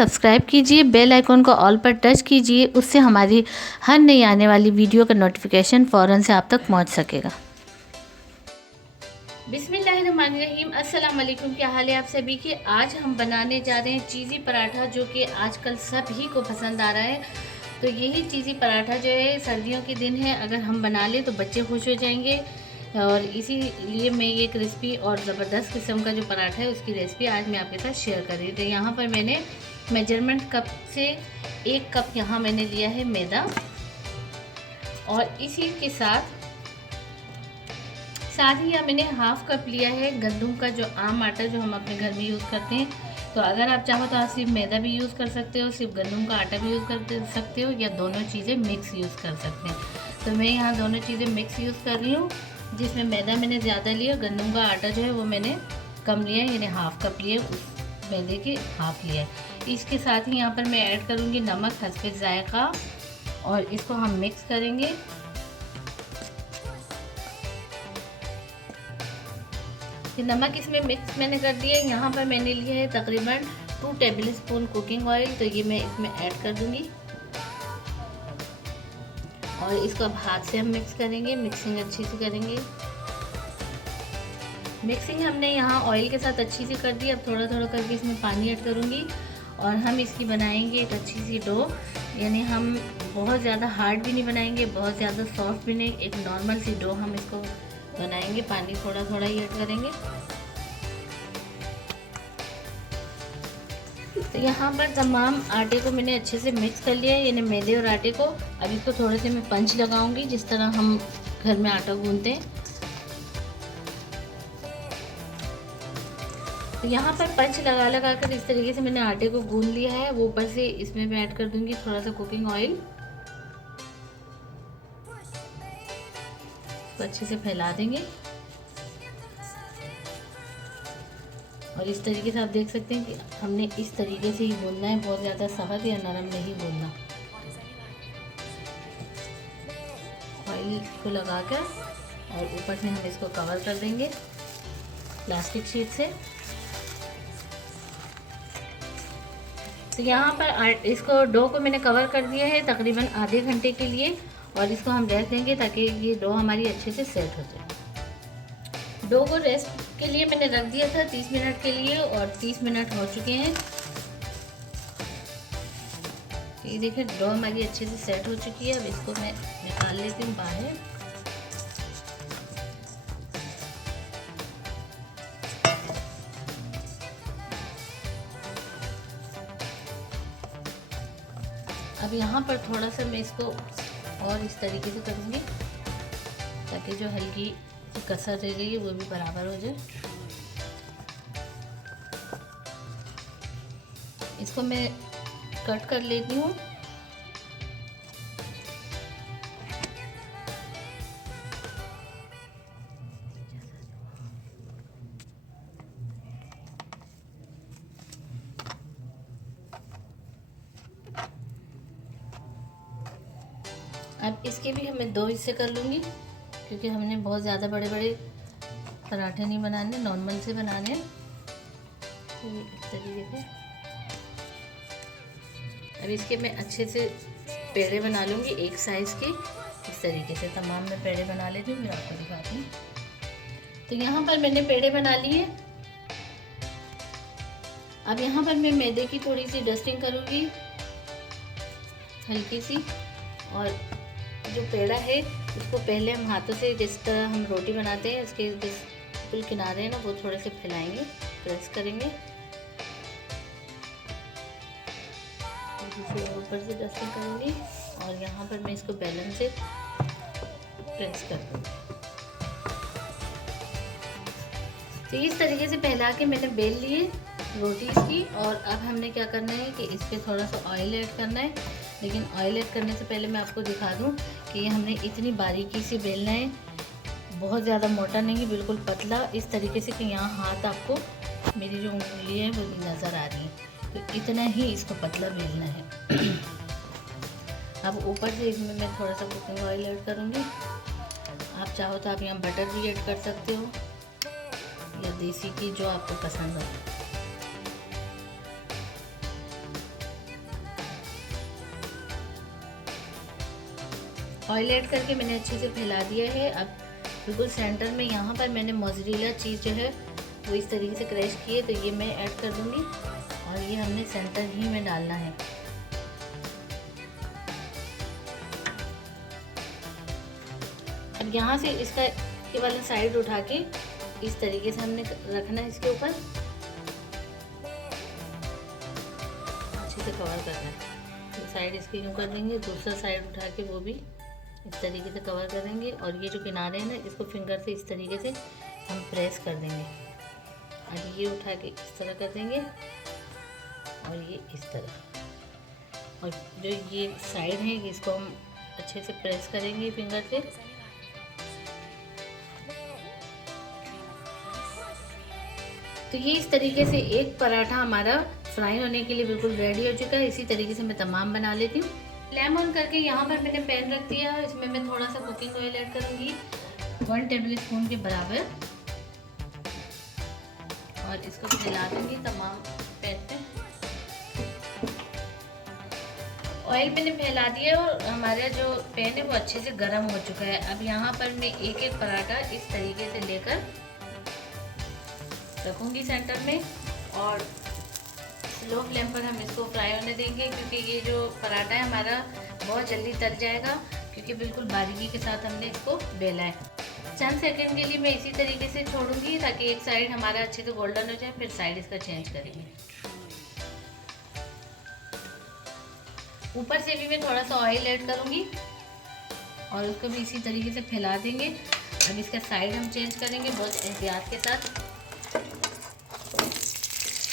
Subscribe कीजिए, bell icon को all पर टच कीजिए, उससे हमारी हर नई आने वाली वीडियो का नोटिफिकेशन फ़ौरन से आप तक पहुंच सकेगा। बिस्मिल्लाहिर्रहमानिर्रहीम, अस्सलाम वालेकुम। क्या हाल है आप सभी के। आज हम बनाने जा रहे हैं चीज़ी पराठा, जो कि आजकल सभी को पसंद आ रहा है। तो यही चीज़ी पराठा जो है सर्दियों के दिन है, अगर हम बना लें तो बच्चे खुश हो जाएंगे। और इसीलिए मैं ये एक रेसिपी और ज़बरदस्त किस्म का जो पराठा है उसकी रेसिपी आज मैं आपके साथ शेयर कर रही थी। यहाँ पर मैंने मेजरमेंट कप से 1 कप यहाँ मैंने लिया है मैदा, और इसी के साथ ही यहाँ मैंने हाफ कप लिया है गंदम का जो आम आटा जो हम अपने घर में यूज़ करते हैं। तो अगर आप चाहो तो आप सिर्फ मैदा भी यूज़ कर सकते हो, सिर्फ गंदम का आटा भी यूज़ कर सकते हो, या दोनों चीज़ें मिक्स यूज़ कर सकते हैं। तो मैं यहाँ दोनों चीज़ें मिक्स यूज़ कर रही हूँ, जिसमें मैदा मैंने ज़्यादा लिया, गंदम का आटा जो है वो मैंने कम लिया है, यानी हाफ कप लिया, उस मैदे के हाफ लिया है। इसके साथ ही यहाँ पर मैं ऐड करूँगी नमक हस्बे ज़ायक़ा, और इसको हम मिक्स करेंगे। नमक इसमें मिक्स मैंने कर दिया है। यहाँ पर मैंने लिया है तकरीबन 2 टेबलस्पून कुकिंग ऑयल, तो ये मैं इसमें ऐड कर दूँगी, और इसको अब हाथ से हम मिक्स करेंगे, मिक्सिंग अच्छी से करेंगे। मिक्सिंग हमने यहाँ ऑयल के साथ अच्छी सी कर दी। अब थोड़ा थोड़ा करके इसमें पानी ऐड करूँगी, और हम इसकी बनाएंगे एक अच्छी सी डो, यानी हम बहुत ज़्यादा हार्ड भी नहीं बनाएंगे, बहुत ज़्यादा सॉफ्ट भी नहीं, एक नॉर्मल सी डो हम इसको बनाएंगे। पानी थोड़ा थोड़ा ही ऐड करेंगे। तो यहाँ पर तमाम आटे को मैंने अच्छे से मिक्स कर लिया है, यानी मैदे और आटे को। अब इसको थोड़े से मैं पंच लगाऊंगी, जिस तरह हम घर में आटा गूंथते हैं। तो यहाँ पर पंच लगा लगा कर इस तरीके से मैंने आटे को गूंथ लिया है। वो ऊपर से इसमें मैं ऐड कर दूंगी थोड़ा सा कुकिंग ऑयल, तो अच्छे से फैला देंगे। और इस तरीके से आप देख सकते हैं कि हमने इस तरीके से ही गूंथना है, बहुत ज़्यादा सख्त या नरम नहीं गूंथना। ऑयल को लगाकर और ऊपर से हम इसको कवर कर देंगे प्लास्टिक शीट से। तो यहाँ पर इसको डो को मैंने कवर कर दिया है तकरीबन आधे घंटे के लिए, और इसको हम रेस्ट देंगे ताकि ये डो हमारी अच्छे से सेट हो जाए। डो को रेस्ट के लिए मैंने रख दिया था 30 मिनट के लिए, और 30 मिनट हो चुके हैं। ये देखिए डो हमारी अच्छे से सेट हो चुकी है। अब इसको मैं निकाल लेती हूँ बाहर। अब यहाँ पर थोड़ा सा मैं इसको और इस तरीके से करूँगी, ताकि जो हल्की कसर रह गई है वो भी बराबर हो जाए। इसको मैं कट कर लेती हूँ। अब इसके भी हमें 2 हिस्से कर लूँगी, क्योंकि हमने बहुत ज़्यादा बड़े बड़े पराठे नहीं बनाने, नॉर्मल से बनाने हैं। तो इस तरीके से अब इसके मैं अच्छे से पेड़े बना लूँगी, एक साइज़ की। इस तरीके से तमाम मैं पेड़े बना लेती हूँ, फिर आपको दिखाती हूँ। तो यहाँ पर मैंने पेड़े बना लिए। अब यहाँ पर मैं मैदे की थोड़ी सी डस्टिंग करूँगी, हल्की सी, और जो पेड़ा है उसको पहले हम हाथों से, जिस तरह हम रोटी बनाते हैं उसके बिल्कुल किनारे है ना, वो थोड़े से फैलाएंगे, प्रेस करेंगे। ऊपर से डस्टिंग करूँगी, और यहाँ पर मैं इसको बेलन से प्रेस कर दूँगी। तो इस तरीके से फैला के मैंने बेल लिए रोटी इसकी। और अब हमने क्या करना है कि इस पर थोड़ा सा ऑयल ऐड करना है, लेकिन ऑयल ऐड करने से पहले मैं आपको दिखा दूं कि ये हमने इतनी बारीकी से बेलना है, बहुत ज़्यादा मोटा नहीं, बिल्कुल पतला, इस तरीके से कि यहाँ हाथ आपको मेरी जो उंगली है वो नज़र आ रही है। तो इतना ही इसको पतला बेलना है। अब ऊपर से इसमें मैं थोड़ा सा कुकिंग ऑयल ऐड करूँगी। आप चाहो तो आप यहाँ बटर भी ऐड कर सकते हो, या देसी घी, जो आपको पसंद हो। ऑयल ऐड करके मैंने अच्छे से फैला दिया है। अब बिल्कुल सेंटर में यहाँ पर मैंने मोज़रेला चीज़ जो है वो इस तरीके से क्रश की है, तो ये मैं ऐड कर दूँगी और ये हमने सेंटर ही में डालना है। अब यहाँ से इसका ये वाला साइड उठा के इस तरीके से हमने रखना है, इसके ऊपर अच्छे से कवर करना है। साइड इसकी यूँ कर देंगे, दूसरा साइड उठा के वो भी इस तरीके से कवर करेंगे और ये जो किनारे हैं ना, इसको फिंगर से इस तरीके से हम प्रेस कर देंगे और ये उठा के इस तरह कर देंगे और ये इस तरह। और जो ये साइड है इसको हम अच्छे से प्रेस करेंगे फिंगर से। तो ये इस तरीके से एक पराठा हमारा फ्राई होने के लिए बिल्कुल रेडी हो चुका है। इसी तरीके से मैं तमाम बना लेती हूँ। फ्लेम ऑन करके यहाँ पर मैंने पैन रख दिया है, इसमें मैं थोड़ा सा कुकिंग ऑयल ऐड करूँगी 1 टेबल स्पून के बराबर और इसको फैला दूँगी तमाम पैन पे। ऑयल मैंने फैला दिया और हमारा जो पैन है वो अच्छे से गर्म हो चुका है। अब यहाँ पर मैं एक एक पराठा इस तरीके से लेकर रखूँगी सेंटर में और लो फ्लेम पर हम इसको फ्राई होने देंगे, क्योंकि ये जो पराठा है हमारा बहुत जल्दी तल जाएगा, क्योंकि बिल्कुल बारीकी के साथ हमने इसको बेला है। चंद सेकंड के लिए मैं इसी तरीके से छोड़ूंगी ताकि एक साइड हमारा अच्छे से गोल्डन हो जाए, फिर साइड इसका चेंज करेंगे। ऊपर से भी मैं थोड़ा सा ऑयल ऐड करूंगी और उसको भी इसी तरीके से फैला देंगे। अब इसका साइड हम चेंज करेंगे बहुत एहतियात के साथ।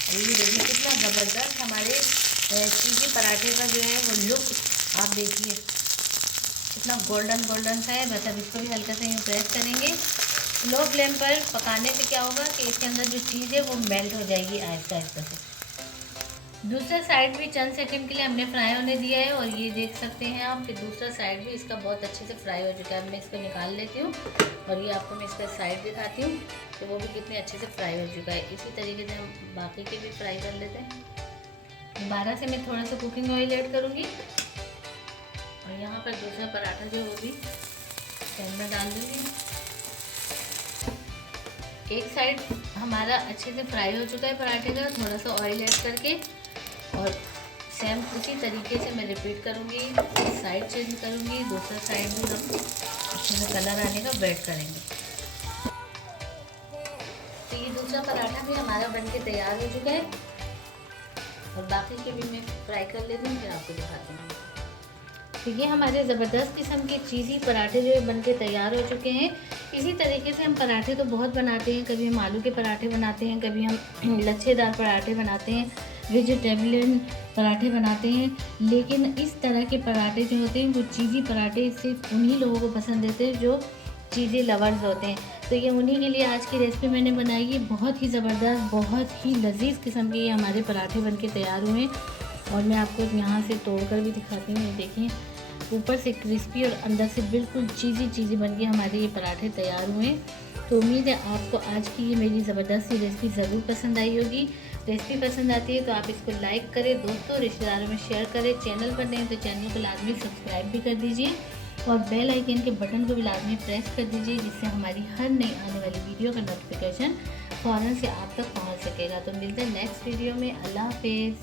ये देखिए कितना ज़बरदस्त हमारे चीज़ी पराठे का जो है वो लुक आप देखिए कितना गोल्डन गोल्डन सा है। बस अब इसको भी हल्का सा यूँ प्रेस करेंगे। लो फ्लेम पर पकाने से क्या होगा कि इसके अंदर जो चीज़ है वो मेल्ट हो जाएगी आहिस्ता आहिस्ता से। दूसरा साइड भी चंद सेकंड के लिए हमने फ्राई होने दिया है और ये देख सकते हैं आप कि दूसरा साइड भी इसका बहुत अच्छे से फ्राई हो चुका है। मैं इसको निकाल लेती हूँ और ये आपको मैं इसका साइड दिखाती हूँ कि वो भी कितने अच्छे से फ्राई हो चुका है। इसी तरीके से हम बाकी के भी फ्राई कर लेते हैं। दोबारा से मैं थोड़ा सा कुकिंग ऑयल ऐड करूँगी और यहाँ पर दूसरा पराठा जो है वो भी पैन में डाल दूँगी। एक साइड हमारा अच्छे से फ्राई हो चुका है पराठे का, थोड़ा सा ऑयल ऐड करके और सेम उसी तरीके से मैं रिपीट करूँगी। साइड चेंज करूँगी, दूसरा साइड भी हम अच्छे से कलर आने का वेट करेंगे। तो ये दूसरा पराठा भी हमारा बनके तैयार हो चुका है और बाकी के भी मैं फ्राई कर लेती हूँ, फिर आपको दिखाती हूँ। तो ये हमारे ज़बरदस्त किस्म के चीज़ी पराठे जो है बनके तैयार हो चुके हैं। इसी तरीके से हम पराठे तो बहुत बनाते हैं, कभी हम आलू के पराठे बनाते हैं, कभी हम लच्छेदार पराठे बनाते हैं, वेजिटेबलियन पराठे बनाते हैं। लेकिन इस तरह के पराठे जो होते हैं वो चीज़ी पराठे सिर्फ उन्हीं लोगों को पसंद देते हैं जो चीज़ी लवर्स होते हैं। तो ये उन्हीं के लिए आज की रेसिपी मैंने बनाई है। बहुत ही ज़बरदस्त, बहुत ही लजीज किस्म के ये हमारे पराठे बनके तैयार हुए हैं और मैं आपको यहाँ से तोड़कर भी दिखाती हूँ। ये देखिए ऊपर से क्रिस्पी और अंदर से बिल्कुल चीज़ी बनके हमारे ये पराठे तैयार हुए हैं। तो उम्मीद है आपको आज की ये मेरी ज़बरदस्त सी रेसिपी ज़रूर पसंद आई होगी। रेसिपी पसंद आती है तो आप इसको लाइक करें, दोस्तों रिश्तेदारों में शेयर करें। चैनल पर नहीं तो चैनल को लाजमी सब्सक्राइब भी कर दीजिए और बेल आइकन के बटन को भी लाजमी प्रेस कर दीजिए, जिससे हमारी हर नई आने वाली वीडियो का नोटिफिकेशन फ़ौरन से आप तक पहुँच सकेगा। तो मिलते हैं नेक्स्ट वीडियो में। अल्लाह हाफिज़।